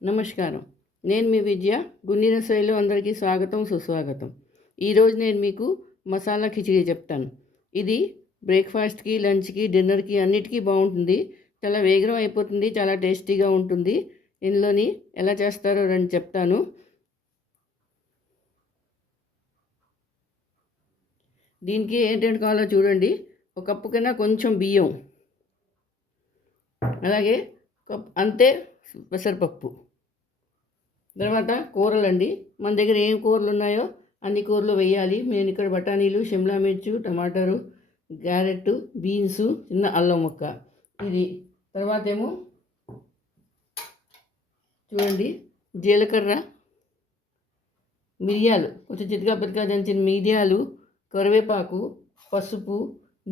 నమస్కారం. నేను మీ విజయ. గుండిన శైలిలో అందరికీ స్వాగతం, సుస్వాగతం. ఈరోజు నేను మీకు మసాలా కిచిడి చెప్తాను. ఇది బ్రేక్ఫాస్ట్కి, లంచ్కి, డిన్నర్కి అన్నిటికీ బాగుంటుంది. చాలా వేగం అయిపోతుంది, చాలా టేస్టీగా ఉంటుంది. ఇందులోని ఎలా చేస్తారో రండి చెప్తాను. దీనికి ఏంటంటే కావాలో చూడండి. ఒక కప్పు కన్నా కొంచెం బియ్యం, అలాగే అంతే పెసరపప్పు. తర్వాత కూరలండి. మన దగ్గర ఏం కూరలు ఉన్నాయో అన్ని కూరలు వేయాలి. నేను ఇక్కడ బఠానీలు, షిమ్లా మిర్చి, టమాటాలు, క్యారెట్, బీన్స్, చిన్న అల్లం ముక్క ఇది. తర్వాత ఏమో చూడండి, జీలకర్ర, మిరియాలు, కొంచెం చితికా పతికా దంచిన మిరియాలు, కరివేపాకు, పసుపు,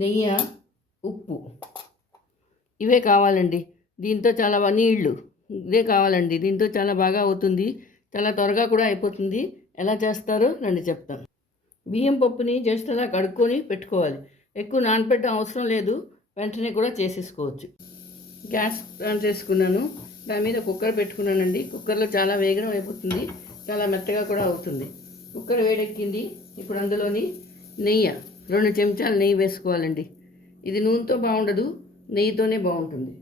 నెయ్యి, ఉప్పు, ఇవే కావాలండి. దీంతో చాలా నీళ్ళు ఇదే కావాలండి. దీంతో చాలా బాగా అవుతుంది, చాలా త్వరగా కూడా అయిపోతుంది. ఎలా చేస్తారో రండి చెప్తాను. బియ్యం పప్పుని జస్ట్ అలా కడుక్కొని పెట్టుకోవాలి. ఎక్కువ నానపెట్టే అవసరం లేదు, వెంటనే కూడా చేసేసుకోవచ్చు. గ్యాస్ ఆన్ చేసుకున్నాను, దాని మీద కుక్కర్ పెట్టుకున్నానండి. కుక్కర్లో చాలా వేగం అయిపోతుంది, చాలా మెత్తగా కూడా అవుతుంది. కుక్కర్ వేడెక్కింది. ఇప్పుడు అందులోని నెయ్యి, 2 చెంచాలు నెయ్యి వేసుకోవాలండి. ఇది నూనెతో బాగుండదు, నెయ్యితోనే బాగుంటుంది.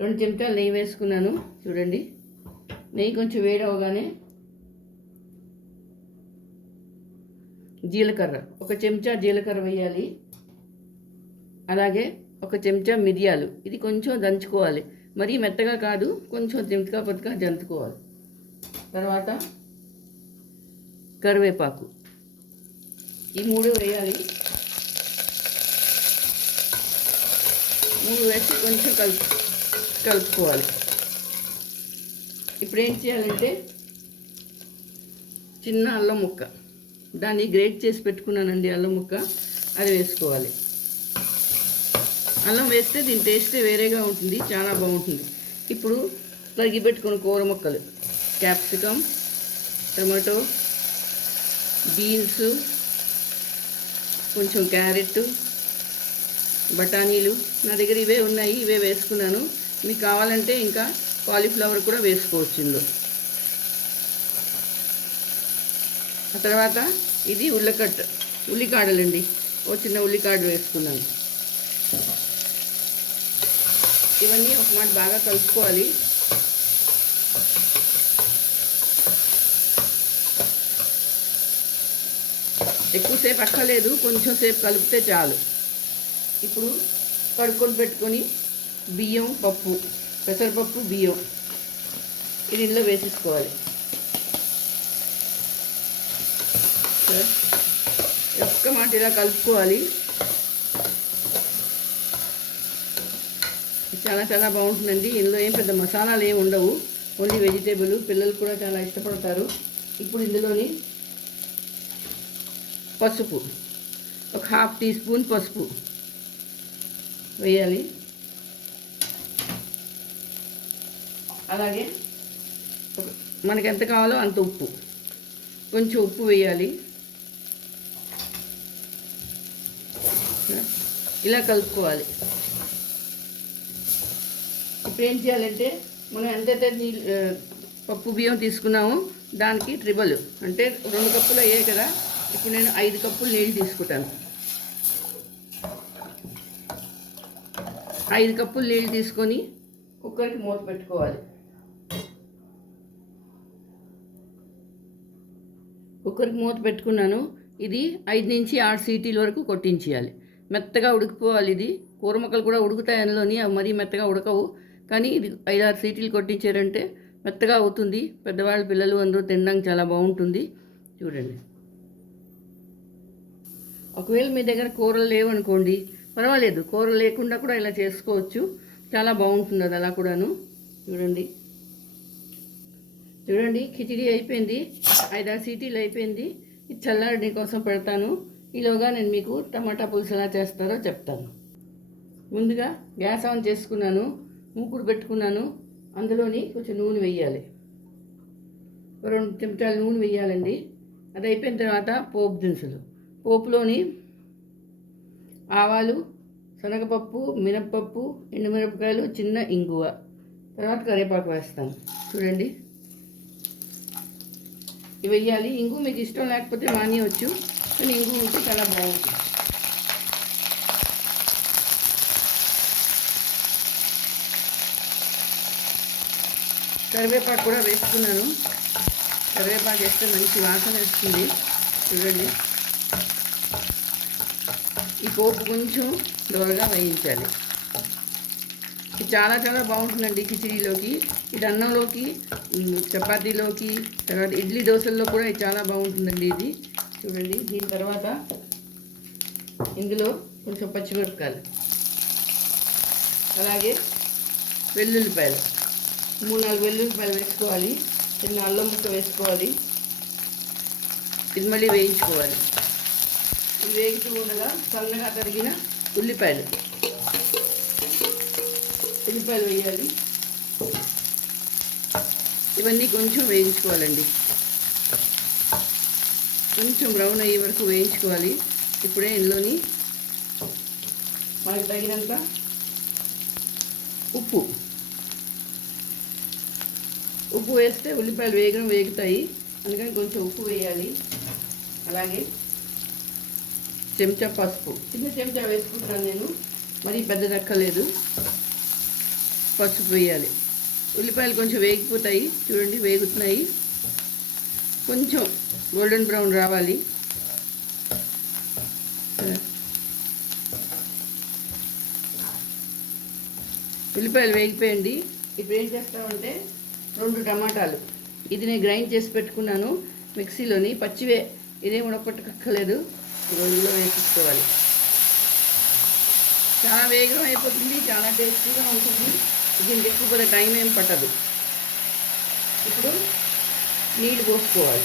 2 చెంచాలు నెయ్యి వేసుకున్నాను. చూడండి, నెయ్యి కొంచెం వేడి అవగానే జీలకర్ర, 1 చెంచా జీలకర్ర వేయాలి. అలాగే 1 చెంచా మిరియాలు, ఇది కొంచెం దంచుకోవాలి, మరీ మెత్తగా కాదు, కొంచెం చితికా పతికా జంతుకోవాలి. తర్వాత కరివేపాకు, ఈ 3 వేయాలి. 3 వేసి కొంచెం కలుపుకోవాలి. ఇప్పుడు ఏం చేయాలంటే చిన్న అల్లం ముక్క, దాన్ని గ్రేట్ చేసి పెట్టుకున్నానండి, అల్లం ముక్క, అది వేసుకోవాలి. అల్లం వేస్తే దీని టేస్ట్ వేరేగా ఉంటుంది, చాలా బాగుంటుంది. ఇప్పుడు తరిగి పెట్టుకున్న కూర ముక్కలు, క్యాప్సికమ్, టమాటో, బీన్స్, కొంచెం క్యారెట్, బఠానీలు, నా దగ్గర ఇవే ఉన్నాయి, ఇవే వేసుకున్నాను. మీకు కావాలంటే ఇంకా కాలీఫ్లవర్ కూడా వేసుకోవచ్చు ఇందులో. ఆ తర్వాత ఇది ఉల్లికాడలండి, చిన్న ఉల్లికాడలు వేసుకున్నాను. ఇవన్నీ ఒక మాట బాగా కలుపుకోవాలి. ఎక్కువసేపు అక్కర్లేదు, కొంచెం సేపు కలిపితే చాలు. ఇప్పుడు కడుక్కొని పెట్టుకొని బియ్యం, పప్పు, పెసరపప్పు, బియ్యం ఇది ఇందులో వేసేసుకోవాలి. ఒక్క మాట ఇలా కలుపుకోవాలి. చాలా చాలా బాగుంటుందండి. ఇందులో ఏం పెద్ద మసాలాలు ఏమి ఉండవు, ఓన్లీ వెజిటేబుల్. పిల్లలు కూడా చాలా ఇష్టపడతారు. ఇప్పుడు ఇందులోని పసుపు, 1/2 టీ స్పూన్ పసుపు వేయాలి. అలాగే మనకి ఎంత కావాలో అంత ఉప్పు, కొంచెం ఉప్పు వేయాలి. ఇలా కలుపుకోవాలి. ఇప్పుడు ఏం చేయాలంటే మనం ఎంతైతే పప్పు బియ్యం తీసుకున్నామో దానికి ట్రిబుల్, అంటే 2 కప్పులు అయ్యాయి కదా. ఇప్పుడు నేను 5 కప్పులు నీళ్ళు తీసుకుంటాను. 5 కప్పులు నీళ్ళు తీసుకొని కుక్కర్కి మూత పెట్టుకోవాలి. కుక్కర్కి మూత పెట్టుకున్నాను. ఇది 5 నుంచి 6 సీటీల వరకు కొట్టించేయాలి. మెత్తగా ఉడికిపోవాలి. ఇది కూర ముక్కలు కూడా ఉడుకుతాయి అందులోని, అవి మరీ మెత్తగా ఉడకవు. కానీ ఇది 5-6 సీటీలు కొట్టించారంటే మెత్తగా అవుతుంది. పెద్దవాళ్ళు, పిల్లలు అందరూ తినడానికి చాలా బాగుంటుంది. చూడండి, ఒకవేళ మీ దగ్గర కూరలు లేవనుకోండి, పర్వాలేదు, కూర లేకుండా కూడా ఇలా చేసుకోవచ్చు, చాలా బాగుంటుంది అది అలా కూడాను. చూడండి, కిచిడి అయిపోయింది, 5-6 సీటీలు అయిపోయింది. ఇది చల్లారని కోసం పెడతాను. ఈలోగా నేను మీకు టమాటా పులుసు ఎలా చేస్తారో చెప్తాను. ముందుగా గ్యాస్ ఆన్ చేసుకున్నాను, మూకుడు పెట్టుకున్నాను. అందులోని కొంచెం నూనె వేయాలి, 2 చెంచాలు నూనె వేయాలండి. అది అయిపోయిన తర్వాత పోపు దినుసులు, పోపులోని ఆవాలు, శనగపప్పు, మినప్పప్పు, ఎండుమిరపకాయలు, చిన్న ఇంగువ, తర్వాత కరివేపాకు వేస్తాను. చూడండి, ఇవి వేయాలి. ఇంగు మీకు ఇష్టం లేకపోతే మానేయవచ్చు, కానీ ఇంగు ఉంటే చాలా బాగుంటుంది. కరివేపాకు కూడా వేసుకున్నాను. కరివేపాకు వేస్తే మంచి వాసన వస్తుంది. చూడండి, ఈ పోపు కొంచెం దూరగా వేయించాలి. ఇది చాలా చాలా బాగుంటుందండి కిచిడీలోకి, ఇది అన్నంలోకి, చపాతీలోకి, తర్వాత ఇడ్లీ దోశల్లో కూడా ఇది చాలా బాగుంటుందండి ఇది. చూడండి, దీని తర్వాత ఇందులో కొంచెం పచ్చిమిరపకాయలు, అలాగే వెల్లుల్లిపాయలు, 3-4 వెల్లుల్లిపాయలు వేసుకోవాలి. చిన్న అల్లం ముక్క వేసుకోవాలి. ఇది మళ్ళీ వేయించుకోవాలి. ఇది వేగుతూ ఉండగా సన్నగా తరిగిన ఉల్లిపాయలు వేయాలి. ఇవన్నీ కొంచెం వేయించుకోవాలండి, కొంచెం బ్రౌన్ అయ్యే వరకు వేయించుకోవాలి. ఇప్పుడే ఇందులోని మనకు తగినంత ఉప్పు వేస్తే ఉల్లిపాయలు వేగుతాయి, అందుకని కొంచెం ఉప్పు వేయాలి. అలాగే చెంచా పసుపు, చిన్న చెంచా వేసుకుంటాను నేను, మరీ పెద్ద దక్కలేదు. పసుపు వేయాలి. ఉల్లిపాయలు కొంచెం వేగిపోతాయి, చూడండి వేగుతున్నాయి. కొంచెం గోల్డెన్ బ్రౌన్ రావాలి. ఉల్లిపాయలు వేగిపోయండి. ఇప్పుడు ఏం చేస్తామంటే 2 టమాటాలు, ఇది నేను గ్రైండ్ చేసి పెట్టుకున్నాను మిక్సీలోని, పచ్చివే, ఇదేం ఉడకపెట్టక్కర్లేదు. ఇందులో వేసుకోవాలి. చాలా వేగం అయిపోతుంది, చాలా టేస్టీగా ఉంటుంది. దీనికి ఎక్కువ టైం ఏం పట్టదు. ఇప్పుడు నీళ్ళు పోసుకోవాలి.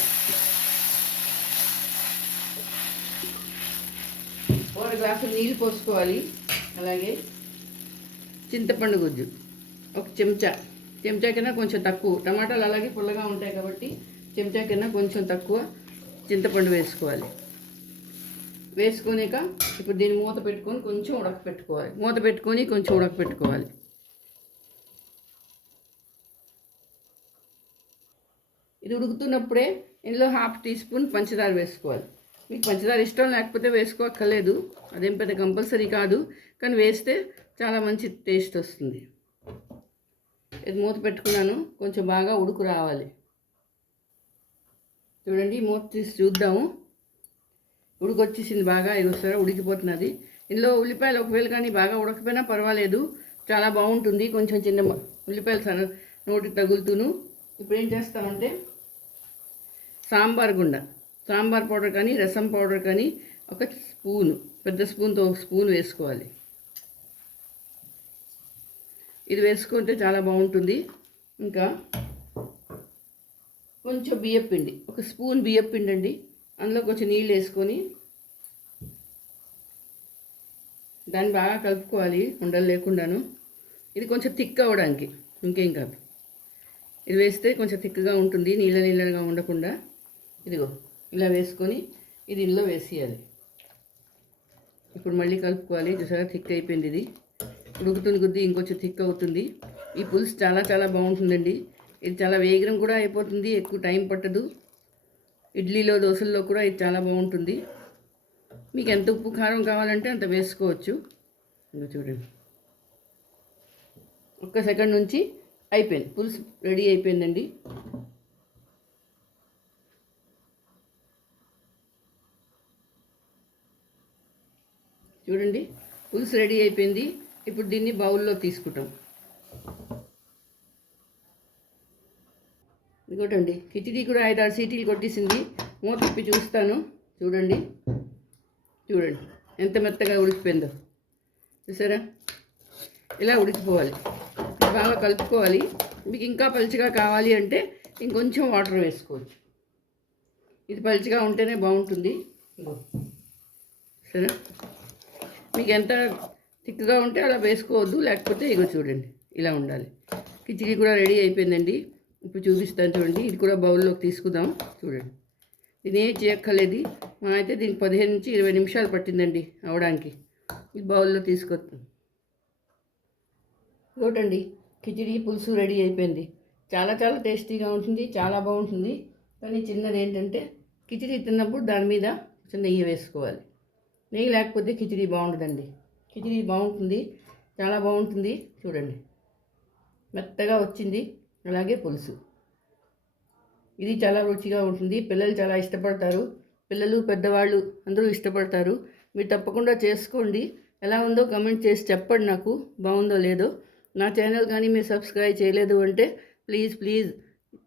1 గ్లాసు నీళ్ళు పోసుకోవాలి. అలాగే చింతపండు గుజ్జు 1 చెంచా కన్నా కొంచెం తక్కువ, టమాటాలు అలాగే పుల్లగా ఉంటాయి కాబట్టి చెంచా కన్నా కొంచెం తక్కువ చింతపండు వేసుకోవాలి. వేసుకునేక ఇప్పుడు దీన్ని మూత పెట్టుకొని కొంచెం ఉడకపెట్టుకోవాలి. ఇది ఉడుకుతున్నప్పుడే ఇందులో 1/2 టీ స్పూన్ పంచదార వేసుకోవాలి. మీకు పంచదార ఇష్టం లేకపోతే వేసుకోక్కర్లేదు, అదేం పెద్ద కంపల్సరీ కాదు, కానీ వేస్తే చాలా మంచి టేస్ట్ వస్తుంది. ఇది మూత పెట్టుకున్నాను, కొంచెం బాగా ఉడుకు రావాలి. చూడండి, మూత తీసి చూద్దాము. ఉడికొచ్చేసింది బాగా, ఇది ఉడికిపోతున్నది. ఇందులో ఉల్లిపాయలు ఒకవేళ కానీ బాగా ఉడకపోయినా పర్వాలేదు, చాలా బాగుంటుంది. కొంచెం చిన్న ఉల్లిపాయలు నోటికి తగులుతూను. ఇప్పుడు ఏం చేస్తామంటే సాంబార్ పౌడర్ కానీ రసం పౌడర్ కానీ 1 స్పూను, పెద్ద స్పూన్తో 1 స్పూన్ వేసుకోవాలి. ఇది వేసుకుంటే చాలా బాగుంటుంది. ఇంకా కొంచెం బియ్యపిండి, 1 స్పూన్ బియ్యపిండి అండి, అందులో కొంచెం నీళ్ళు వేసుకొని దాన్ని బాగా కలుపుకోవాలి, ఉండలు లేకుండాను. ఇది కొంచెం థిక్ అవ్వడానికి, ఇంకేం కాదు. ఇది వేస్తే కొంచెం థిక్గా ఉంటుంది, నీళ్ళగా ఉండకుండా. ఇదిగో ఇలా వేసుకొని ఇది ఇందులో వేసేయాలి. ఇప్పుడు మళ్ళీ కలుపుకోవాలి. చూసారా, థిక్ అయిపోయింది. ఇది ఉడుకుతున్న కొద్దీ ఇంకొంచెం థిక్ అవుతుంది. ఈ పులుసు చాలా చాలా బాగుంటుందండి. ఇది చాలా వేగం కూడా అయిపోతుంది, ఎక్కువ టైం పట్టదు. ఇడ్లీలో దోశల్లో కూడా ఇది చాలా బాగుంటుంది. మీకు ఎంత ఉప్పు కారం కావాలంటే అంత వేసుకోవచ్చు. ఇంకా చూడండి, 1 సెకండ్ నుంచి అయిపోయింది, పులుసు రెడీ అయిపోయిందండి. చూడండి, పులుసు రెడీ అయిపోయింది. ఇప్పుడు దీన్ని బౌల్లో తీసుకుంటాం. ఇంకోటండి, కిచిడీ కూడా 5-6 సీటీలు కొట్టేసింది. మూత తిప్పి చూస్తాను. చూడండి ఎంత మెత్తగా ఉడికిపోయిందో. చూసారా, ఇలా ఉడికిపోవాలి. బాగా కలుపుకోవాలి. మీకు ఇంకా పలుచగా కావాలి అంటే ఇంకొంచెం వాటర్ వేసుకోవచ్చు. ఇది పలుచగా ఉంటేనే బాగుంటుంది. సరే, మీకు ఎంత థిక్గా ఉంటే అలా వేసుకోవద్దు, లేకపోతే ఇగో చూడండి ఇలా ఉండాలి. కిచిడీ కూడా రెడీ అయిపోయిందండి. ఇప్పుడు చూపిస్తాను చూడండి. ఇది కూడా బౌల్లోకి తీసుకుందాం. చూడండి, దీని ఏం చేయక్కర్లేదు. మా అయితే దీనికి 15 నుంచి 20 నిమిషాలు పట్టిందండి అవడానికి. ఈ బౌల్లో తీసుకొస్తాం. చూడండి, కిచిడి పులుసు రెడీ అయిపోయింది. చాలా చాలా టేస్టీగా ఉంటుంది, చాలా బాగుంటుంది. కానీ చిన్నది ఏంటంటే కిచిడి తిన్నప్పుడు దాని మీద కొంచెం నెయ్యి వేసుకోవాలి. నెయ్యి లేకపోతే కిచిడి బాగుంటుందండి. కిచిడి బాగుంటుంది, చాలా బాగుంటుంది. చూడండి, మెత్తగా వచ్చింది. అలాగే పులుసు ఇది చాలా రుచిగా ఉంటుంది. పిల్లలు చాలా ఇష్టపడతారు. పిల్లలు పెద్దవాళ్ళు అందరూ ఇష్టపడతారు. మీరు తప్పకుండా చేసుకోండి. ఎలా ఉందో కమెంట్ చేసి చెప్పండి నాకు, బాగుందో లేదో. నా ఛానల్ కానీ మీరు సబ్స్క్రైబ్ చేయలేదు అంటే ప్లీజ్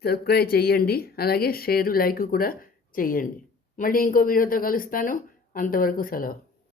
సబ్స్క్రైబ్ చేయండి. అలాగే షేరు లైక్ కూడా చేయండి. మళ్ళీ ఇంకో వీడియోతో కలుస్తాను. అంతవరకు సెలవు.